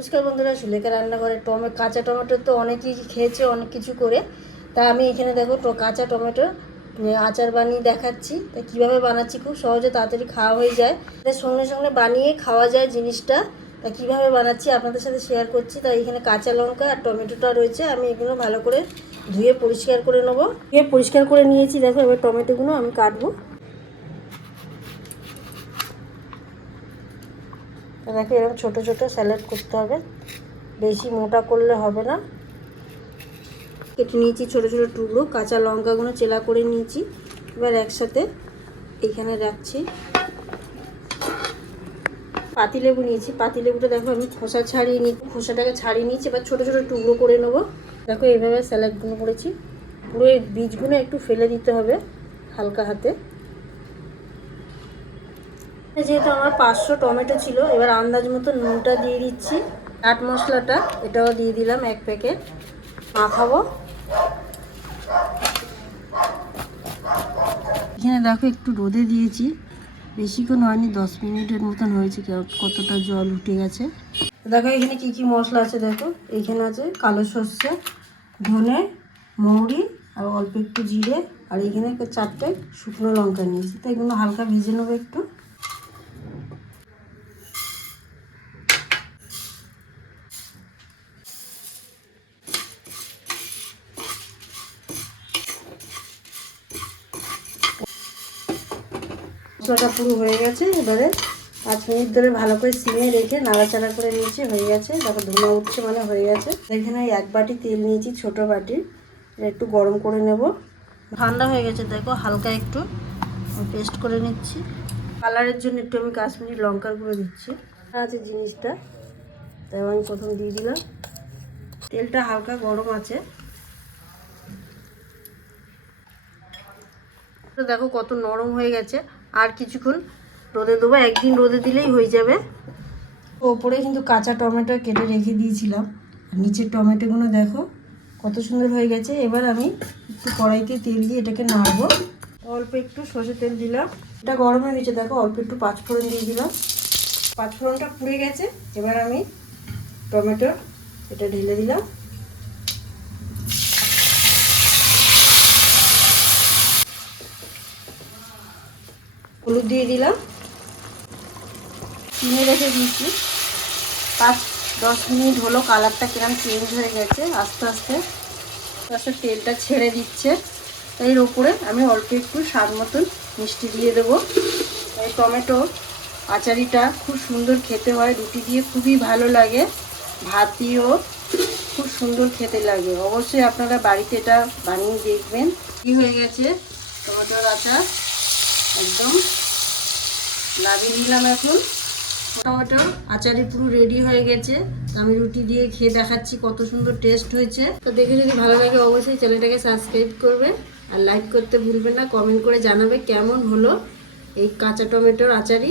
নমস্কার বন্ধুরা, সুলেখা রান্নাঘরে টমে, কাঁচা টমেটো তো অনেকেই খেয়েছে, অনেক কিছু করে। তা আমি এখানে দেখো কাঁচা টমেটো আচার বানিয়ে দেখাচ্ছি। তা কীভাবে বানাচ্ছি খুব সহজে তাড়াতাড়ি খাওয়া হয়ে যায়। এটা সঙ্গে সঙ্গে বানিয়ে খাওয়া যায় জিনিসটা। তা কীভাবে বানাচ্ছি আপনাদের সাথে শেয়ার করছি। তা এখানে কাঁচা লঙ্কা আর টমেটোটা রয়েছে, আমি এগুলো ভালো করে ধুয়ে পরিষ্কার করে নেব। ধুয়ে পরিষ্কার করে নিয়েছি, দেখো এবার টমেটোগুলো আমি কাটবো। দেখো এরকম ছোটো ছোটো স্যালাড করতে হবে। বেশি মোটা করলে হবে না। কেটে নিয়েছি ছোটো ছোটো টুকরো, কাঁচা লঙ্কাগুলো চেলা করে নিয়েছি। এবার একসাথে এখানে রাখছি। পাতিলেবু নিয়েছি। পাতিলেবুটা দেখো আমি খোসা ছাড়িয়ে নিই খোসাটাকে ছাড়িয়ে নিয়েছি। এবার ছোটো ছোটো টুকরো করে নেব। দেখো এইভাবে স্যালাডগুলো করেছি। পুরো এই বীজগুলো একটু ফেলে দিতে হবে হালকা হাতে। যেহেতু আমার পাঁচশো টমেটো ছিল, এবার আন্দাজ মতো নুনটা দিয়ে দিচ্ছি। চাট মশলাটা, এটাও দিয়ে দিলাম এক প্যাকেট। মাখাবো। এখানে দেখো একটু রোদে দিয়েছি। বেশিক্ষণ হয়নি, দশ মিনিটের মতন হয়েছে কতটা জল উঠে গেছে। দেখো এখানে কি কি মশলা আছে, দেখো। এখানে আছে কালো সর্ষে, ধনে, মৌরি, আর অল্প একটু জিরে। আর এখানে চারটে শুকনো লঙ্কা নিয়েছি। তো এগুলো হালকা ভেজে নেব একটু। মশলাটা পুরো হয়ে গেছে, এবারে পাঁচ মিনিট ধরে ভালো করে সিমে রেখে নাড়াচাড়া করে নিয়েছি, হয়ে গেছে। তারপর ধোঁয়া উঠছে মানে হয়ে গেছে। এখানে এক বাটি তেল নিয়েছি, ছোট বাটি। একটু গরম করে নেব। ঠান্ডা হয়ে গেছে, দেখো, হালকা একটু। পেস্ট করে নিচ্ছি। কালারের জন্য একটু আমি কাশ্মীরি লঙ্কার গুঁড়ো দিচ্ছি। আছে জিনিসটা। তাই আমি প্রথম দিয়ে দিলাম। তেলটা হালকা গরম আছে। দেখো কত নরম হয়ে গেছে। আর কিছুক্ষণ রোদে দেবো। একদিন রোদে দিলেই হয়ে যাবে। ওপরে কিন্তু কাঁচা টমেটো কেটে রেখে দিয়েছিলাম। নিচের টমেটোগুলো দেখো, কত সুন্দর হয়ে গেছে। এবার আমি একটু কড়াইতে তেল দিয়ে এটাকে নাড়বো। অল্প একটু সর্ষে তেল দিলাম। এটা গরম হয়ে গেছে, দেখো, অল্প একটু পাঁচফোড়ন দিয়ে দিলাম। পাঁচফোড়নটা পুড়ে গেছে। এবার আমি টমেটো এটা ঢেলে দিলাম। হলুদ দিয়ে দিলাম। চিনে রেখে দিয়েছি। পাঁচ, দশ মিনিট হলো, কালারটা কিরম চেঞ্জ হয়ে গেছে, আস্তে আস্তে। আস্তে আস্তে তেলটা ছেড়ে দিচ্ছে। এর ওপরে আমি অল্প একটু স্বাদ মতন মিষ্টি দিয়ে দেবো। এই টমেটো আচারিটা খুব সুন্দর খেতে হয়, রুটি দিয়ে খুবই ভালো লাগে। ভাত দিয়েও খুব সুন্দর খেতে লাগে। অবশ্যই আপনারা বাড়িতে এটা বানিয়ে দেখবেন। কি হয়ে গেছে? টমেটোর আচার। একদম। লাভিয়ে নিলাম এখন। টমেটো আচারি পুরো রেডি হয়ে গেছে। আমি রুটি দিয়ে খেয়ে দেখাচ্ছি কত সুন্দর টেস্ট হয়েছে। তো দেখে যদি ভালো লাগে অবশ্যই চ্যানেলটাকে সাবস্ক্রাইব করবে আর লাইক করতে ভুলবেন না। কমেন্ট করে জানাবে কেমন হলো এই কাঁচা টমেটোর আচারি